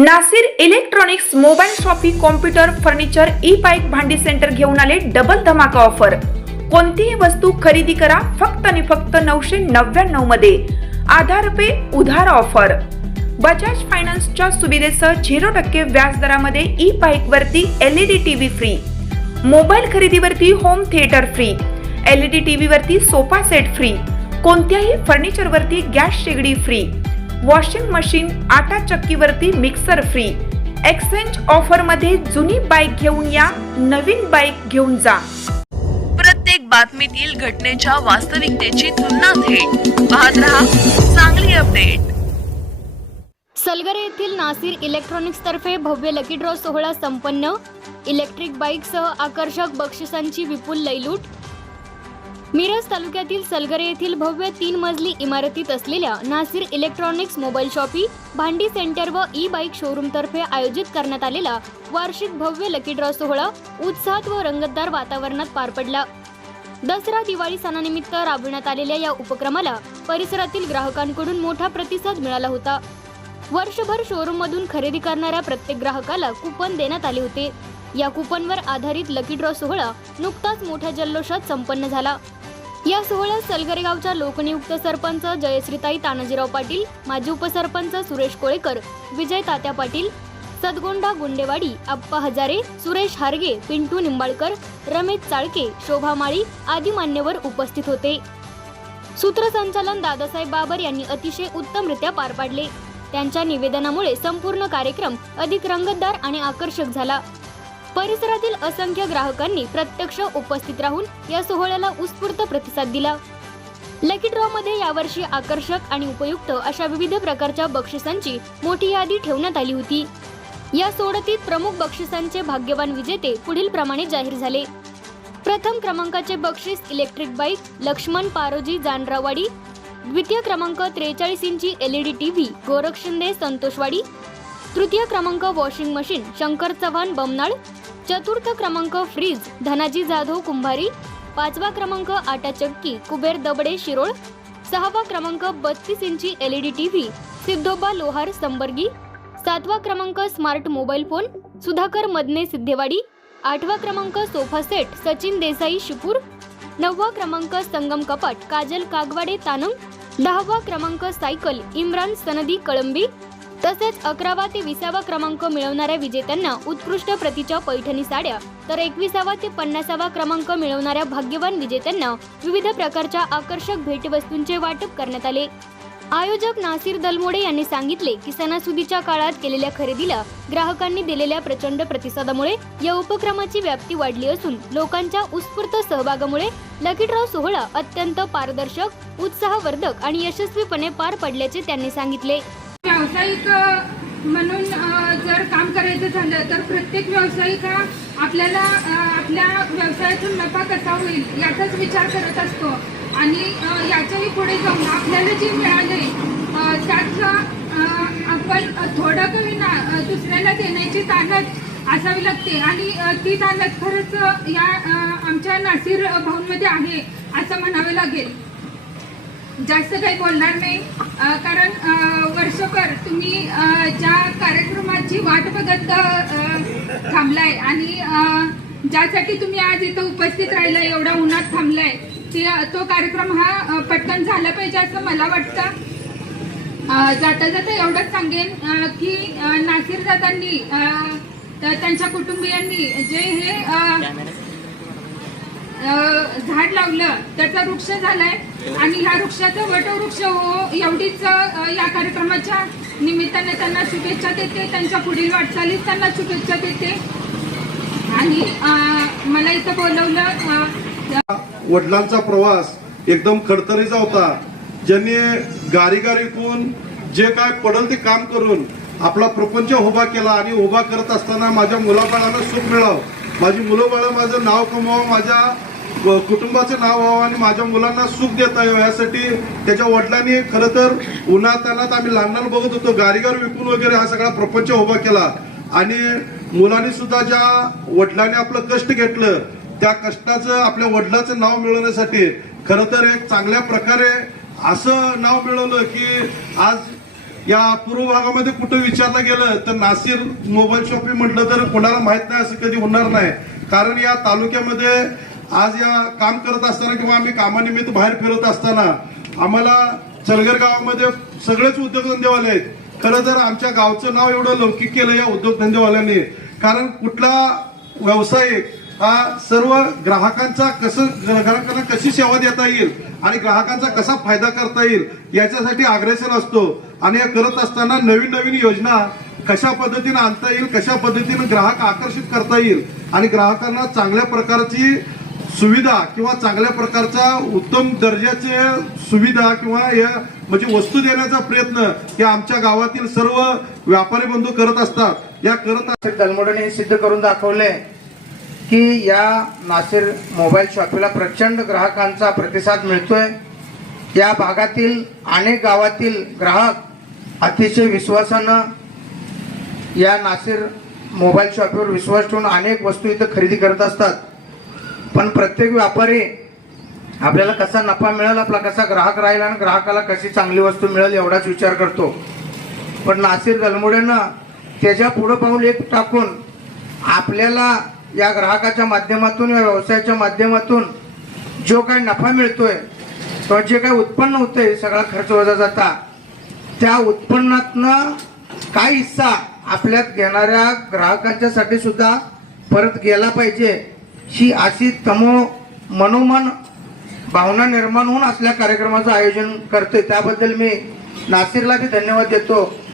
Nasir electronics mobile shoppe computer furniture e bike भांडी centre घेऊन आले डबल धमाका ऑफर। कोणतीही वस्तू खरेदी करा फक्त आणि फक्त 999 मध्ये आधार पे उधार ऑफर। बजाज फायनान्सच्या सुविधेसह 0% व्याज दरामध्ये ई बाईक वरती LED टीव्ही फ्री, मोबाईल खरेदीवरती home theatre free, LED TV वरती सोफा सेट फ्री, कोणत्याही फर्निचर वरती गॅस शेगडी फ्री, वॉशिंग मशीन आटा चक्कीवरती मिक्सर फ्री। एक्सचेंज ऑफर मध्ये जुनी बाईक घेऊन या, नवीन बाईक घेऊन जा। प्रत्येक बातमीतील घटनेच्या वास्तविकतेची तुलना थेट पाहत रहा चांगली अपडेट। सलगरे येथील नासिर इलेक्ट्रॉनिक्स तर्फे भव्य लकी ड्रॉ सोहळा संपन्न। इलेक्ट्रिक बाईकसह आकर्षक बक्षिसांची विपुल लयलूट। मिरज तालुक्यातील सलगरे येथील भव्य 3 मजली इमारतीत असलेल्या नासिर इलेक्ट्रॉनिक्स मोबाईल शॉपी भांडी सेंटर व ई बाईक शोरूम तर्फे आयोजित करण्यात आलेला वार्षिक भव्य लकी ड्रॉ सोहळा उत्साहात व रंगतदार वातावरणात पार पडला। दसरा दिवाळी सणानिमित्त राबविण्यात आलेल्या या उपक्रमाला परिसरातील ग्राहकांकडून मोठा प्रतिसाद मिळाला होता। वर्षभर शोरूम मधून खरेदी करणाऱ्या प्रत्येक ग्राहकाला कुपन देण्यात आले होते। या कुपनवर आधारित लकी ड्रॉ सोहळा नुकताच मोठ्या जल्लोषात संपन्न झाला। या सोहळ्यात सलगरे गावच्या लोकनियुक्त सरपंच जयश्रीताई तानाजीराव पाटील, माजी उपसरपंच सुरेश कोळेकर, विजय तात्या पाटील, सदगोंडा गुंडेवाडी, आप्पा हजारे, सुरेश हारगे, पिंटू निंबाळकर, रमेश चाळके, शोभा माळी आदी मान्यवर उपस्थित होते। सूत्रसंचालन दादासाहेब बाबर यांनी अतिशय उत्तमरित्या पार पाडले। त्यांच्या निवेदनामुळे संपूर्ण कार्यक्रम अधिक रंगतदार आणि आकर्षक झाला। परिसरातील असंख्य ग्राहकांनी प्रत्यक्ष उपस्थित राहून या सोहळ्याला उत्स्फूर्त प्रतिसाद दिला। लकी ड्रॉ मध्ये यावर्षी आकर्षक आणि उपयुक्त अशा विविध प्रकारच्या बक्षिसांची मोठी यादी ठेवण्यात आली होती। या सोडतीत प्रमुख बक्षिसांचे भाग्यवान विजेते पुढील प्रमाणे जाहीर झाले। प्रथम क्रमांकाचे बक्षीस इलेक्ट्रिक बाईक लक्ष्मण पारोजी जानरावाडी, द्वितीय क्रमांक 43 इंची LED टीव्ही गोरख शिंदे संतोषवाडी, तृतीय क्रमांक वॉशिंग मशीन शंकर चव्हाण बमनाळ, चतुर्थ क्रमांक फ्रीज धनाजी जाधव कुंभारी, पाचवा क्रमांक आटा चक्की कुबेर दबडे शिरोळ, सहावा क्रमांक 32 इंची LED टीव्ही सिद्धोबा लोहार संबर्गी, सातवा क्रमांक smart mobile phone Sudhakar Madane Siddhewadi, आठवा क्रमांक सोफा सेट सचिन देसाई शिपूर, नववा क्रमांक संगम कपाट काजल कागवाडे तानम, 10वा क्रमांक सायकल इम्रान सनदी कळंबी, तसेच 11वा ते 20वा क्रमांक मिळवणाऱ्या विजेत्यांना उत्कृष्ट प्रतीच्या पैठणी साड्या, तर 21वा ते 50वा क्रमांक मिळवणाऱ्या भाग्यवान विजेत्यांना विविध प्रकारच्या आकर्षक भेटवस्तूंचे वाटप करण्यात आले। आयोजक नासिर दलमोडे यांनी सांगितले की सणासुदीच्या काळात केलेल्या खरेदीला ग्राहकांनी दिलेल्या प्रचंड प्रतिसादामुळे या उपक्रमाची व्याप्ती वाढली असून लोकांच्या उत्स्फूर्त सहभागामुळे लकी ड्रॉ सोहळा अत्यंत पारदर्शक, उत्साहवर्धक आणि यशस्वीपणे पार पडल्याचे त्यांनी सांगितले। व्यावसायिक म्हणून जर काम करायचं झालं तर प्रत्येक व्यावसायिक हा आपल्याला आपल्या व्यवसायातून नफा कसा होईल याचाच विचार करत असतो आणि याच्याही पुढे जाऊन आपल्याला जे मिळाले त्याचा आपण थोडं का होईना दुसऱ्याला देण्याची ताकद असावी लागते आणि ती ताकद खरंच या आमच्या नासिर भाऊंमध्ये आहे असं म्हणावे लागेल। जास्त काही बोलणार नाही कारण वर्षभर तुम्ही ज्या कार्यक्रमाची वाट बघत थांबलाय आणि ज्यासाठी तुम्ही आज इथं उपस्थित राहिलाय, एवढा उन्हात थांबलाय, तो कार्यक्रम हा पटकन झाला पाहिजे असं मला वाटतं। जाता जाता एवढंच सांगेन की नासिर दादांनी त्यांच्या कुटुंबियांनी जे हे झाड लावलं त्याचा वृक्ष झालाय आणि ह्या वृक्षाचा वटवृक्ष हो एवढीच या कार्यक्रमाच्या निमित्ताने त्यांना शुभेच्छा देते, त्यांच्या पुढील वाटचालीस त्यांना शुभेच्छा देते आणि मला इथं बोलवलं। वडिलांचा प्रवास एकदम खडतरीचा होता, ज्यांनी गारीगारीतून जे काय पडल ते काम करून आपला प्रपंच उभा केला आणि उभा करत असताना माझ्या मुलाबाळांना सुख मिळावं, माझी मुलं-बाळं माझं नाव कमवावं, माझ्या कुटुंबाचं नाव व्हावं आणि माझ्या मुलांना सुख देता यावं यासाठी त्याच्या वडिलांनी खरं तर उन्हातानात आम्ही लहान बघत होतो, गारीगार विकून वगैरे हा सगळा प्रपंच उभा केला आणि मुलांनी सुद्धा ज्या वडिलांनी आपलं कष्ट घेतलं त्या कष्टाचं आपल्या वडिलाचं नाव मिळवण्यासाठी खरं तर एक चांगल्या प्रकारे असं नाव मिळवलं की आज या पूर्व भागामध्ये कुठं विचारलं गेलं तर नासिर मोबाईल शॉपिंग म्हटलं तर कोणाला माहित नाही असं कधी होणार नाही. कारण या तालुक्यामध्ये आज या काम करत असताना किंवा आम्ही कामानिमित्त बाहेर फिरत असताना आम्हाला चलगर गावामध्ये सगळेच उद्योगधंदेवाले आहेत. खरं तर आमच्या गावचं नाव एवढं लौकिक केलं या उद्योगधंदेवाल्यांनी. कारण कुठला व्यावसायिक हा सर्व ग्राहकांना कशी सेवा देता येईल आणि ग्राहकांचा कसा फायदा करता येईल याच्यासाठी अग्रेसर असतो. आणि हे करत असताना नवीन नवीन योजना कशा पद्धतीने आणता येईल, कशा पद्धतीने ग्राहक आकर्षित करता येईल आणि ग्राहकांना चांगल्या प्रकारची सुविधा किंवा चांगल्या प्रकारचा उत्तम दर्जाचे सुविधा किंवा या म्हणजे वस्तू देण्याचा प्रयत्न हे आमच्या गावातील सर्व व्यापारी बंधू करत असतात. या करत दलमोडाने हे सिद्ध करून दाखवले की या नासिर मोबाईल शॉपीला प्रचंड ग्राहकांचा प्रतिसाद मिळतोय. या भागातील अनेक गावातील ग्राहक अतिशय विश्वासानं या नासिर मोबाईल शॉपीवर विश्वास ठेवून अनेक वस्तू इथं खरेदी करत असतात. पण प्रत्येक व्यापारी आपल्याला कसा नफा मिळेल, आपला कसा ग्राहक राहील आणि ग्राहकाला कशी चांगली वस्तू मिळेल एवढाच विचार करतो. पण नासिर दलमोडेनं त्याच्या पुढं पाऊल एक टाकून आपल्याला या ग्राहकाच्या माध्यमातून, या व्यवसायाच्या माध्यमातून जो काही नफा मिळतोय किंवा जे काही उत्पन्न होतंय सगळा खर्च वजा जाता त्या उत्पन्नातनं काही हिस्सा आपल्यात घेणाऱ्या ग्राहकांच्यासाठी सुद्धा परत गेला पाहिजे ही अशी मनोमन भावना निर्माण होऊन असल्या कार्यक्रमाचं आयोजन करतोय. त्याबद्दल मी नासिरला बी धन्यवाद देतो.